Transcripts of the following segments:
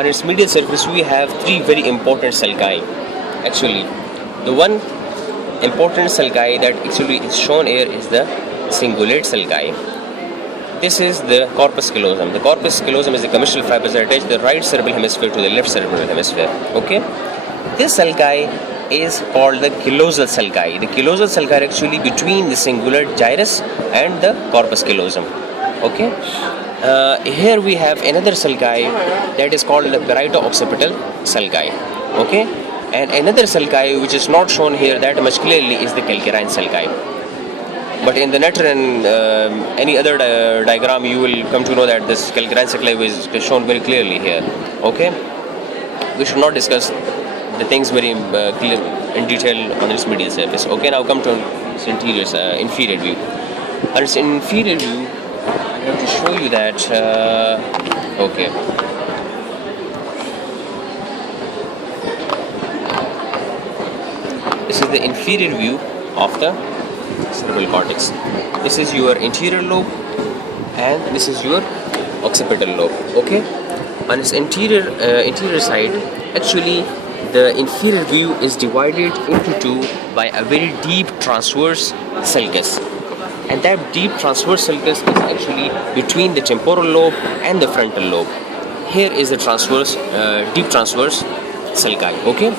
On its medial surface we have three very important sulci. Actually, the one important sulci that actually is shown here is the cingulate sulci. This is the corpus callosum. The corpus callosum is the commissural fibers that attach the right cerebral hemisphere to the left cerebral hemisphere. Okay, this sulci is called the callosal sulci. The callosal sulci are actually between the cingulate gyrus and the corpus callosum. Okay, here we have another sulci that is called the parieto-occipital sulci. Okay, and another sulci which is not shown here that much clearly is the calcarine sulci. But in the letter and any other diagram, you will come to know that this calcarine sulci is shown very clearly here. Okay, we should not discuss the things very clear in detail on its medial surface. Okay, now come to its inferior view. On its inferior view, I have to show you that. Okay. This is the inferior view of the cerebral cortex. This is your anterior lobe and this is your occipital lobe. Okay, on its interior side, actually the inferior view is divided into two by a very deep transverse sulcus, and that deep transverse sulcus is actually between the temporal lobe and the frontal lobe. Here is the deep transverse sulci. Okay,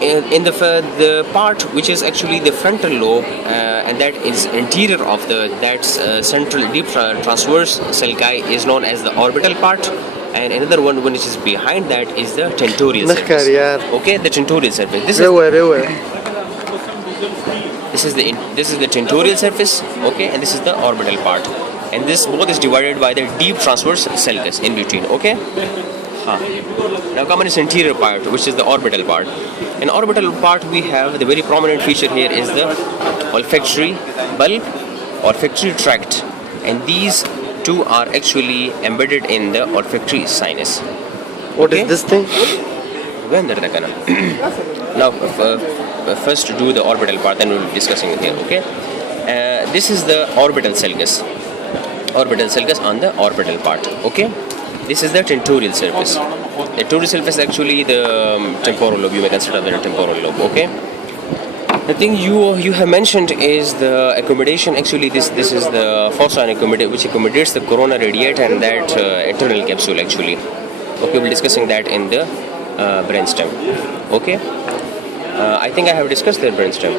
in the part which is actually the frontal lobe and that is interior of that central deep transverse sulci is known as the orbital part, and another one which is behind that is the tentorial surface. Okay, the tentorial surface. This is the tentorial surface. Okay, and this is the orbital part, and this both is divided by the deep transverse sulcus in between. Okay. Now come on its interior part, which is the orbital part. In orbital part we have the very prominent feature here is the olfactory bulb, olfactory tract, and these two are actually embedded in the olfactory sinus. What is this thing? Now first do the orbital part, then we'll be discussing it here. Okay, this is the orbital sulcus on the orbital part. Okay, this is the tentorial surface. The tentorial surface is actually the temporal lobe. You may consider the temporal lobe. Okay. The thing you have mentioned is the accommodation. Actually, this is the fossa which accommodates the corona radiata and that internal capsule. Actually, okay, we'll be discussing that in the brainstem. Okay, I think I have discussed the brainstem.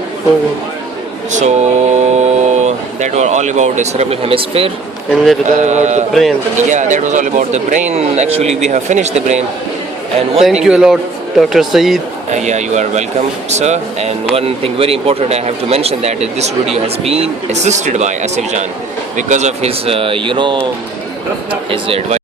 So that was all about the cerebral hemisphere. And little bit about the brain. Yeah, that was all about the brain. Actually, we have finished the brain. And thank you a lot, Dr. Saeed. Yeah, you are welcome, sir. And one thing very important I have to mention that this video has been assisted by Asif Jan because of his, his advice.